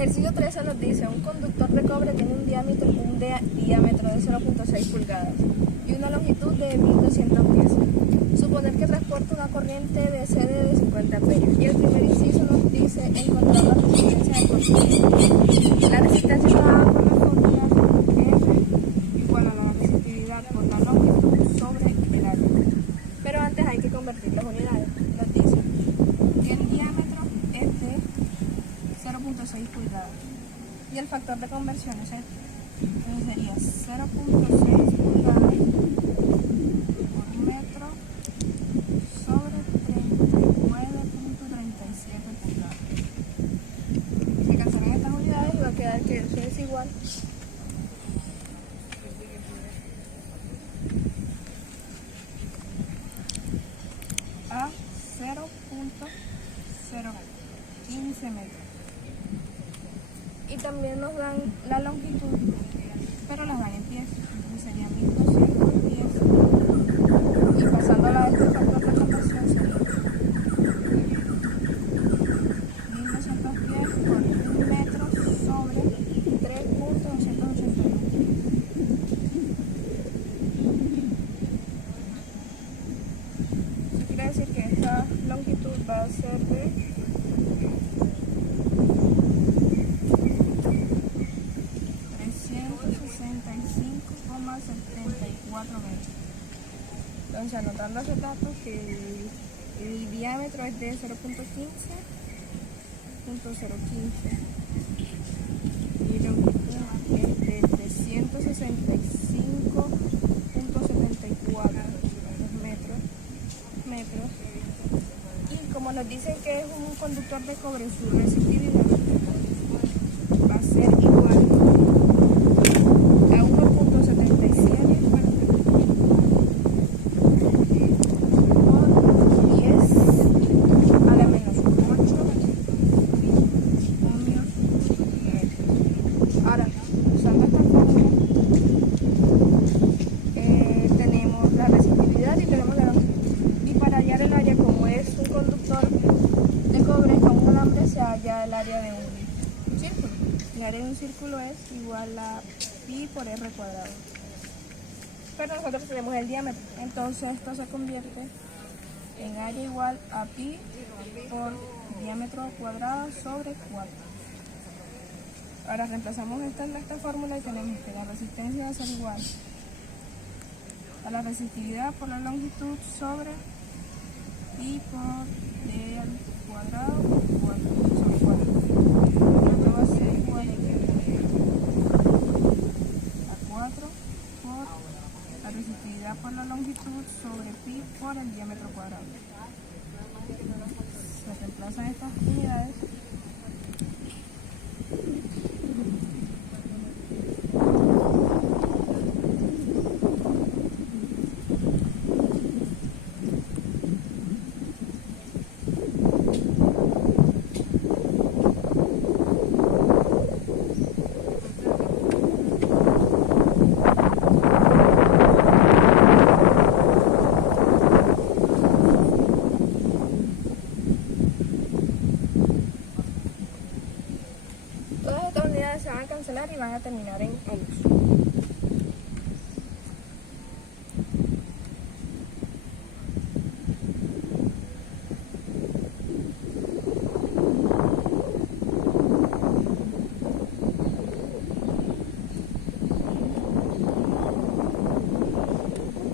Ejercicio 13 nos dice, un conductor de cobre tiene un diámetro de 0.6 pulgadas y una longitud de 1200 pies. Suponer que transporta una corriente de CD de 50 amperios. Y el primer inciso nos dice encontrar la resistencia de corriente. La resistencia está dada por la fórmula R igual a la resistividad por la longitud sobre el área. Pero antes hay que convertir las unidades. Nos dice que el diámetro es de 0.6 pulgadas y el factor de conversión es este. Entonces sería 0.6 pulgadas por metro sobre 39.37 pulgadas. Se cancelan estas unidades y va a quedar que eso es igual a 0.015 metros. Y también nos dan la longitud, pero las dan en pies, entonces sería 1200 pies. Y pasándola a este factor de conversión sería 1200 pies por 1 metro sobre 3.281. Eso quiere decir que esta longitud va a ser de 365,74 metros. Entonces, anotando esos datos, que el diámetro es de 0.15 y la longitud es de 365,74 metros. Y como nos dicen que es un conductor de cobre, su resistividad va a ser igual a 1.77 por 10 a la menos 8 ohmios metros. Ahora, usando esta fórmula, tenemos la resistividad y tenemos la longitud. Y para hallar el área, como es un conductor de cobre, con un alambre se halla el área de un círculo. El área de un círculo es igual a pi por r cuadrado. Pero nosotros tenemos el diámetro, entonces esto se convierte en área igual a pi por diámetro cuadrado sobre 4. Ahora reemplazamos esta en esta fórmula y tenemos que la resistencia va a ser igual a la resistividad por la longitud sobre pi por d al cuadrado por 4 sobre 4. Esto va a ser igual a 4 por la resistividad por la longitud sobre pi por el diámetro cuadrado. Se reemplazan estas unidades. Todas estas unidades se van a cancelar y van a terminar en ohms.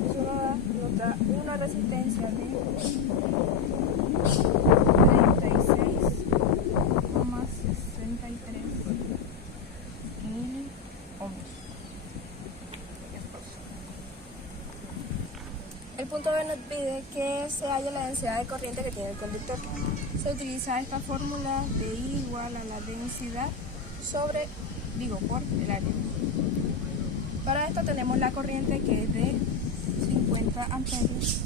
Eso nos da una resistencia de 36,63 miliohms. El punto B nos pide que se halle la densidad de corriente que tiene el conductor. Se utiliza esta fórmula de I igual a la densidad por el área. Para esto tenemos la corriente que es de 50 amperios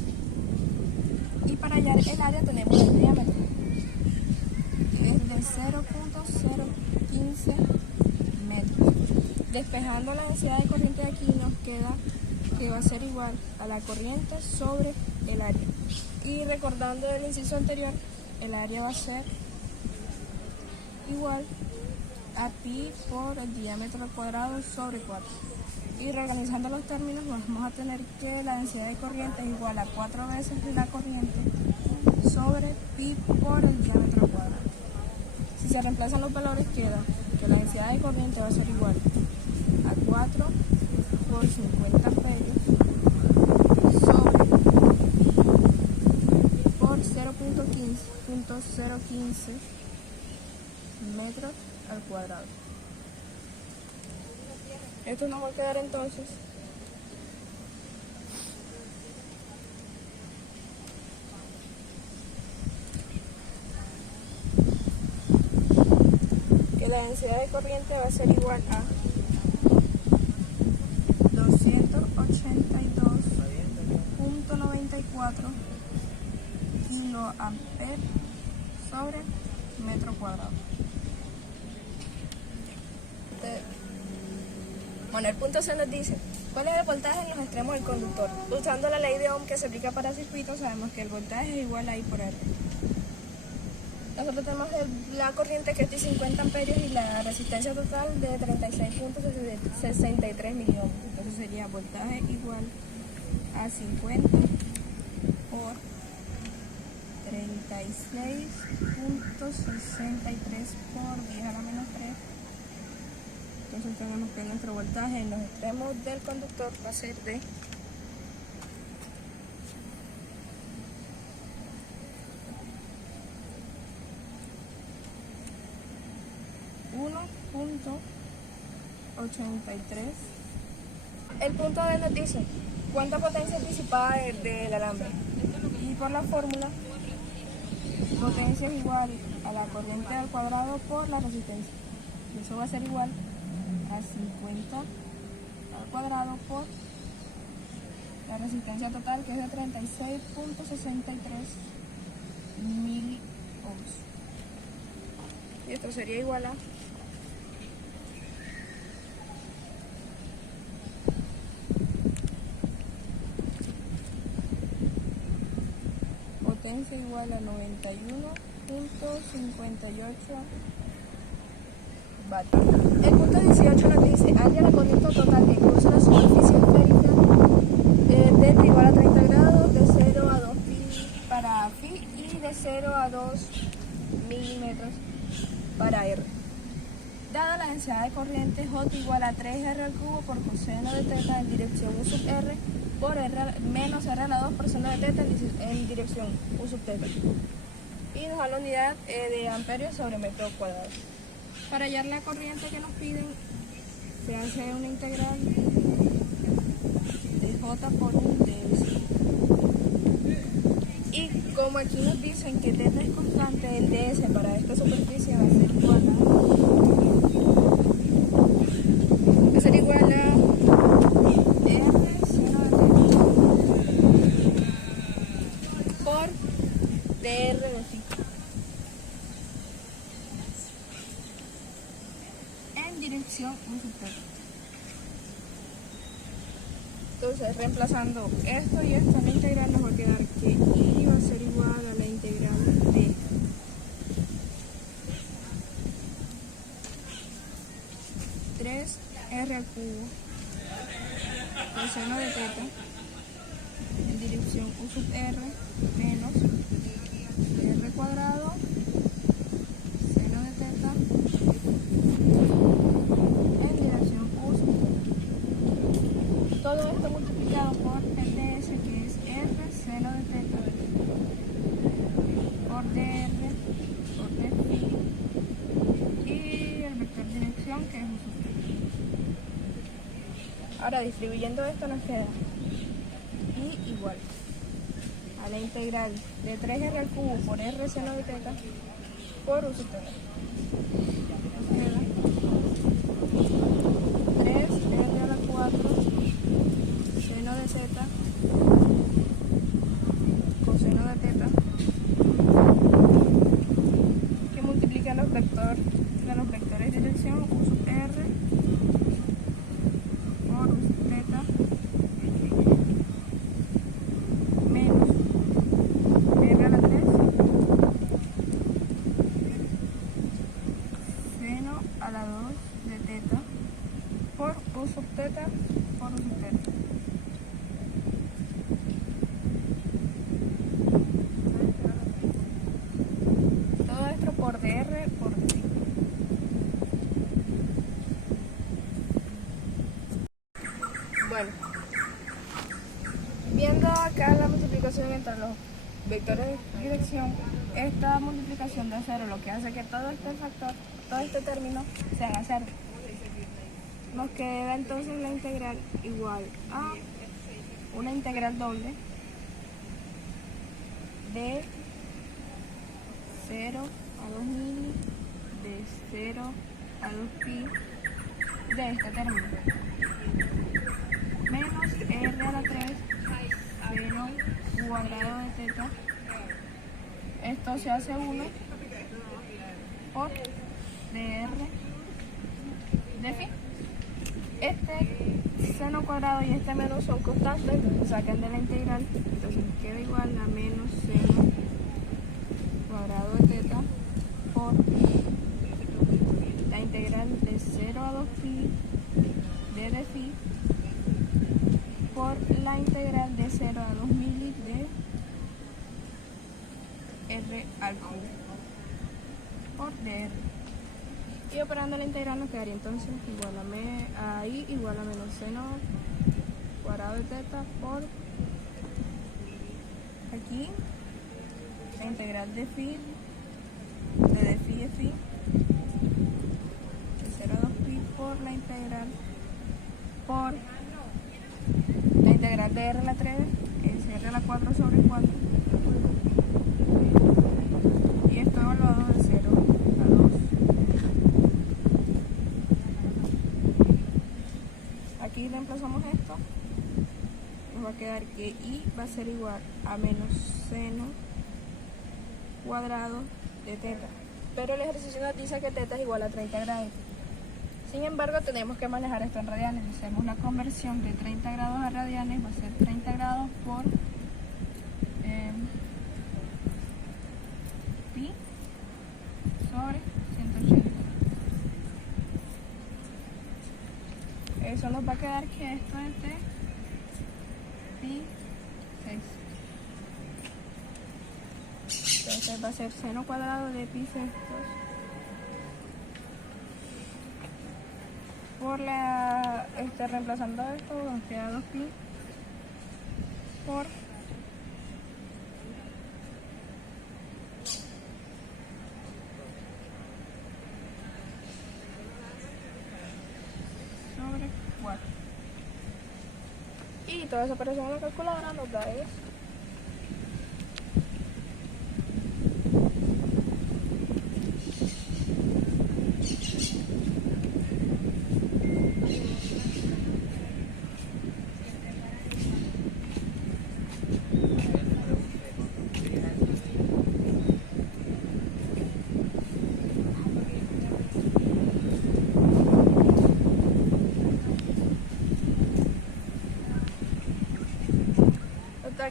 y para hallar el área tenemos el diámetro que es de 0.015 metros. Despejando la densidad de corriente de aquí nos queda que va a ser igual a la corriente sobre el área. Y recordando el inciso anterior, el área va a ser igual a pi por el diámetro al cuadrado sobre 4. Y reorganizando los términos vamos a tener que la densidad de corriente es igual a 4 veces la corriente sobre pi por el diámetro al cuadrado. Si se reemplazan los valores queda que la densidad de corriente va a ser igual a 4 por 50 amperios sobre por 0.015 metros al cuadrado. Esto nos va a quedar entonces que la densidad de corriente va a ser igual a 282.94 kiloamperes sobre metro cuadrado. Bueno, el punto C nos dice, ¿cuál es el voltaje en los extremos del conductor? Usando la ley de Ohm que se aplica para circuitos, sabemos que el voltaje es igual a I por R. Nosotros tenemos la corriente que es de 50 amperios y la resistencia total de 36.63 miliohms. Entonces sería voltaje igual a 50 por 36.63 por 10 a la menos 3. Entonces tenemos que nuestro voltaje en los extremos del conductor va a ser de 1.83. El punto D nos dice cuánta potencia es disipada del alambre. Y por la fórmula, potencia es igual a la corriente al cuadrado por la resistencia. Y eso va a ser igual a 50 al cuadrado por la resistencia total, que es de 36.63 miliohms. Y esto sería igual a potencia igual a 91.58 vatios. El punto 18 nos dice, halla la corriente total que cruza la superficie esférica desde igual a 30 grados, de 0 a 2 pi para phi y de 0 a 2 milímetros para r. Dada la densidad de corriente, J igual a 3r al cubo por coseno de teta en dirección U sub r por r menos r a la 2 por seno de teta en dirección U sub teta. Y nos da la unidad de amperios sobre metro cuadrado. Para hallar la corriente que nos piden, se hace una integral de J por un ds. Y como aquí nos dicen que teta es constante, el ds para esta superficie va a ser igual a r seno de teta por dr de phi en dirección U sub teta. Entonces, reemplazando esto y esto en la integral, nos va a quedar que I va a ser igual a la integral de 3r al cubo coseno de teta en dirección U sub r menos r cuadrado seno de teta en dirección U sub teta. Todo esto multiplicado por el ds, que es r seno de teta por dr por d phi y el vector de dirección, que es U sub teta. Ahora, distribuyendo esto nos queda I igual a la integral de 3r al cubo por r seno de teta por U sub teta. Nos queda 3r a la 4 seno de teta coseno de teta, que multiplica los vectores de dirección U sub r por U sub teta menos r a la 3 seno a la 2 sub teta por U sub teta. Todo esto por dr por dφ. Bueno, viendo acá la multiplicación entre los vectores de dirección, esta multiplicación de cero lo que hace que todo este factor, todo este término se haga cero. Nos queda entonces la integral igual a una integral doble de 0 a 2 mili, de 0 a 2 pi de este término, menos r a la 3 seno cuadrado de teta. Esto se hace 1 por dr de phi. Este seno cuadrado y este menos son constantes, entonces sacan de la integral, entonces queda igual a menos seno cuadrado de teta por la integral de 0 a 2 pi de phi por la integral de 0 a 2 mili de r al cubo por dr. Y operando la integral nos quedaría entonces igual a I igual a menos seno cuadrado de teta por aquí la integral de phi de phi de 0 a 2 pi por la integral de r a la 3 es r a la 4 sobre 4 y esto evaluado de 0 a 2. Aquí reemplazamos esto, nos va a quedar que I va a ser igual a menos seno cuadrado de teta, pero el ejercicio nos dice que teta es igual a 30 grados. Sin embargo, tenemos que manejar esto en radianes. Hacemos la conversión de 30 grados a radianes, va a ser 30 grados por pi sobre 180. Eso nos va a quedar que esto es de pi 6. Entonces va a ser seno cuadrado de pi sextos por la, reemplazando esto, nos queda 2 pi por sobre 4. Y toda esa operación en la calculadora nos da eso.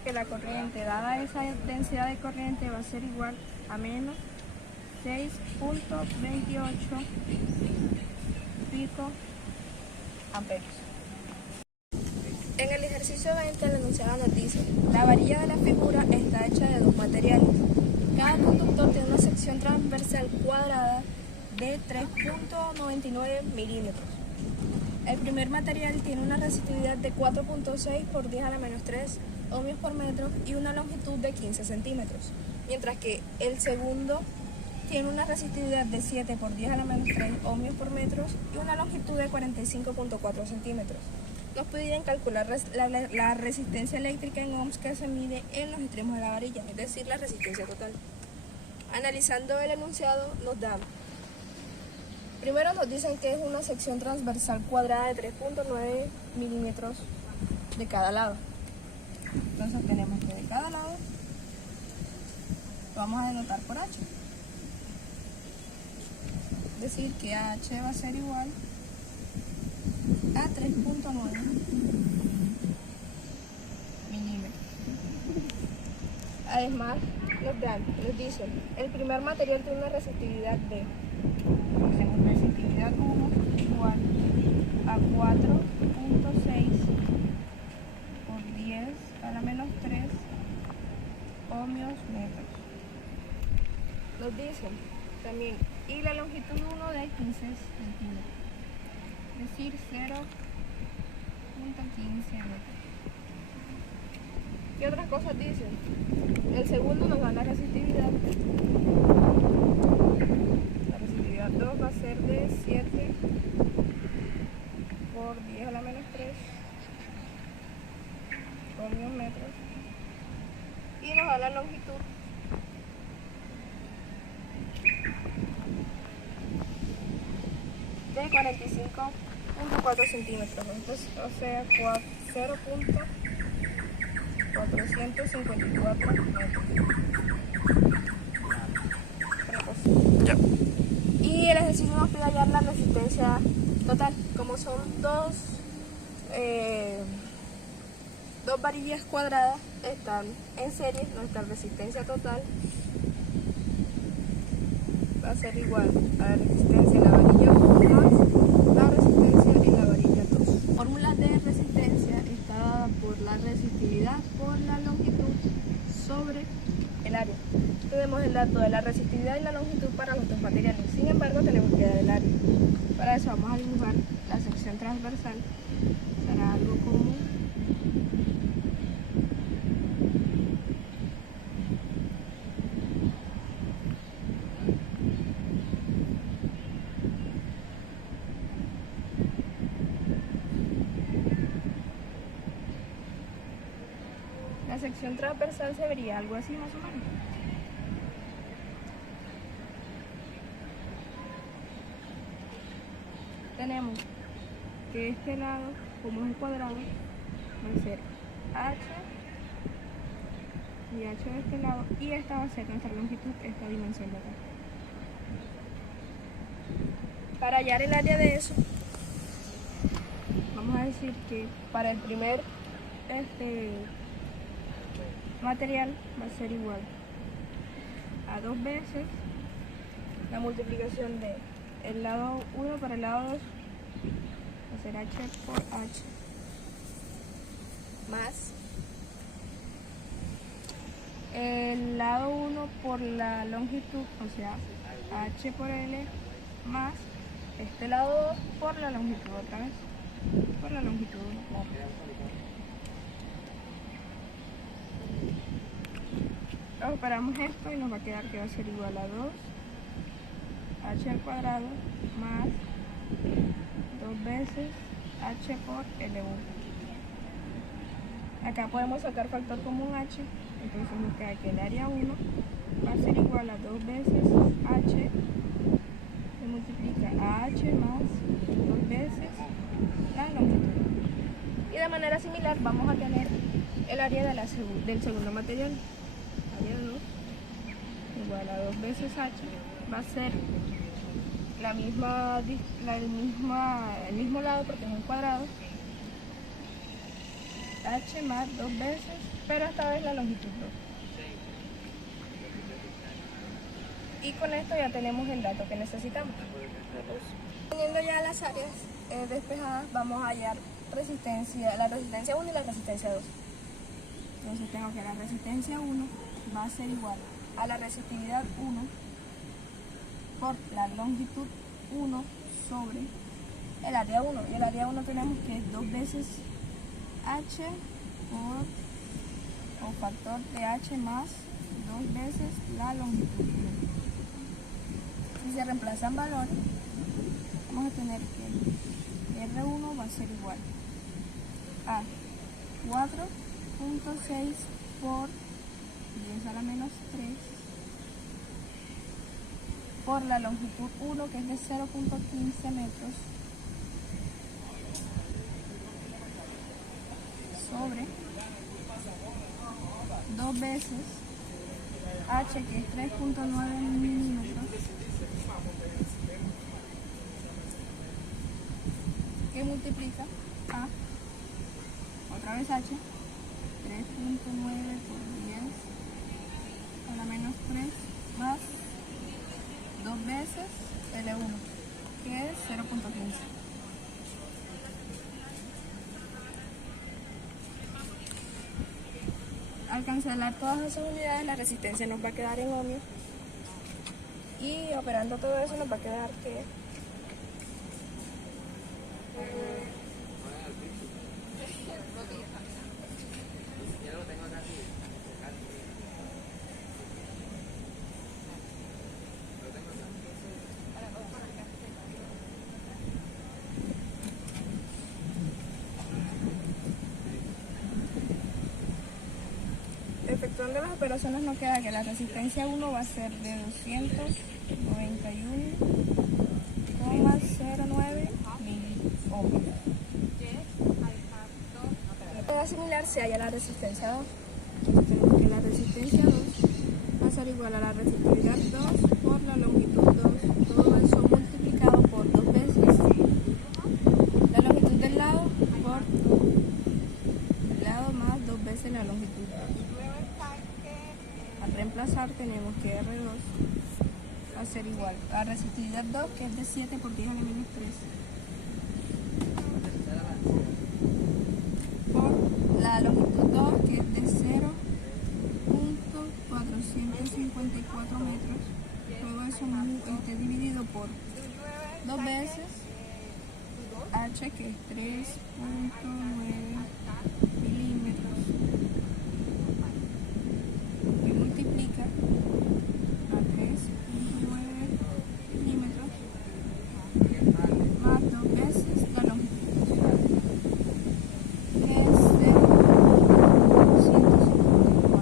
Que la corriente, dada esa densidad de corriente, va a ser igual a menos 6.28 pico amperios. En el ejercicio 20 el enunciado nos dice: la varilla de la figura está hecha de dos materiales. Cada conductor tiene una sección transversal cuadrada de 3.99 milímetros. El primer material tiene una resistividad de 4.6 por 10 a la menos 3 ohmios por metro y una longitud de 15 centímetros, mientras que el segundo tiene una resistividad de 7 por 10 a la menos 3 ohmios por metro y una longitud de 45.4 centímetros. Nos piden calcular la resistencia eléctrica en ohms que se mide en los extremos de la varilla, es decir, la resistencia total. Analizando el enunciado nos dan: primero nos dicen que es una sección transversal cuadrada de 3.9 milímetros de cada lado. Entonces tenemos que de cada lado lo vamos a denotar por H. Es decir, que H va a ser igual a 3.9 milímetros. Además, nos dicen, el primer material tiene una resistividad de, tenemos resistividad 1 igual a 4.6 por 10 a la menos 3 ohmios metros. Nos dicen también, y la longitud 1 de 15 centímetros, es decir, 0.15 metros. ¿Qué otras cosas dicen? El segundo nos da la resistividad. La resistividad 2 va a ser de 7 por 10 a la menos 3 ohmios metros. Y nos da la longitud de 45.4 centímetros. Entonces, o sea, 0.454 metros. Ya. Y el ejercicio nos pide hallar la resistencia total. Como son dos varillas cuadradas, están en serie, nuestra resistencia total va a ser igual a la resistencia en la varilla 1 más la resistencia en la varilla 2. La fórmula de resistencia está dada por la resistividad por la longitud sobre el área. Tenemos el dato de la resistividad y la longitud para los dos materiales, sin embargo tenemos que dar el área. Para eso vamos a dibujar la sección transversal, será algo común. La sección transversal se vería algo así más o menos. Tenemos que este lado, como es cuadrado, va a ser h y h de este lado, y esta va a ser nuestra longitud, esta dimensión de acá. Para hallar el área de eso, vamos a decir que para el primer material va a ser igual a 2 veces la multiplicación de el lado 1 para el lado 2, va a ser h por h, más el lado 1 por la longitud, o sea, h por l, más este lado 2 por la longitud otra vez, por la longitud 1. Operamos esto y nos va a quedar que va a ser igual a 2 h al cuadrado más 2 veces h por L1. Acá podemos sacar factor común h, entonces nos queda que el área 1 va a ser igual a 2 veces h, se multiplica a h más 2 veces la longitud. Y de manera similar vamos a tener el área de del segundo material. Área 2 igual a 2 veces h, va a ser el mismo lado porque es un cuadrado, h más 2 veces, pero esta vez la longitud 2. Y con esto ya tenemos el dato que necesitamos. Teniendo ya las áreas despejadas, vamos a hallar la resistencia 1 y la resistencia 2. Entonces tengo que la resistencia 1 va a ser igual a la resistividad 1 por la longitud 1 sobre el área 1. Y el área 1 tenemos que es 2 veces h o factor de h más 2 veces la longitud. Si se reemplazan valores, vamos a tener que R1 va a ser igual a 4.6 por 10 a la menos 3 por la longitud 1, que es de 0.15 metros, sobre 2 veces h, que es 3.9 milímetros, que multiplica a, otra vez h, 3.9 por 10 a la menos 3 más 2 veces L1, que es 0.15. Al cancelar todas esas unidades, la resistencia nos va a quedar en ohmios. Y operando todo eso nos va a quedar que efectuando las operaciones nos queda que la resistencia 1 va a ser de 291,09 miliohmios. Para similar se halla la resistencia 2. Entonces tenemos que la resistencia 2 va a ser igual a la resistividad 2 por la longitud 2. Todo eso multiplicado por 2 veces la longitud del lado por el lado más 2 veces la longitud 2. Al reemplazar tenemos que R2 va a ser igual a la resistividad 2, que es de 7 por 10 a la menos 3, por la longitud 2, que es de 0.454 metros. Luego eso dividido por 2 veces H, que es 3.9 milímetros, que multiplica a 3.9 milímetros más 2 veces la longitud, que es 0.154.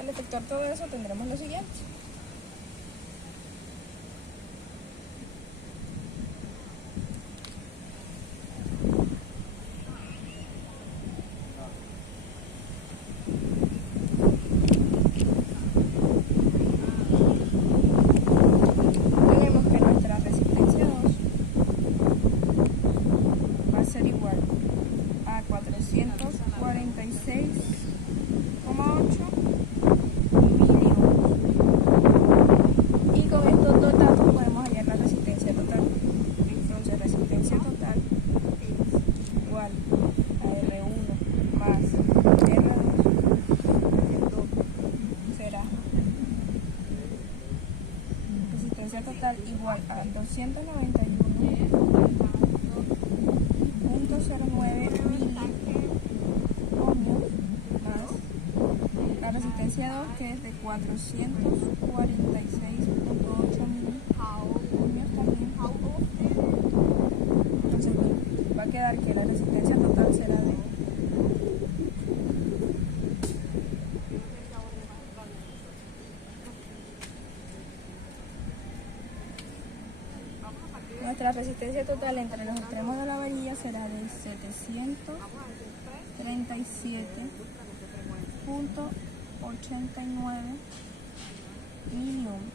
Al efectuar todo eso tendremos lo siguiente. Tenemos que nuestra resistencia 2 va a ser igual a 446,8 miliohmios. Y con estos dos datos podemos hallar la resistencia total. Entonces, resistencia total igual a R1 más R2, esto será resistencia total igual a 291,09 miliohmios más la resistencia 2, que es de 446,8 miliohmios también. Entonces va a quedar que la resistencia total será de nuestra resistencia total entre los extremos de la varilla será de 737,89 miliohmios.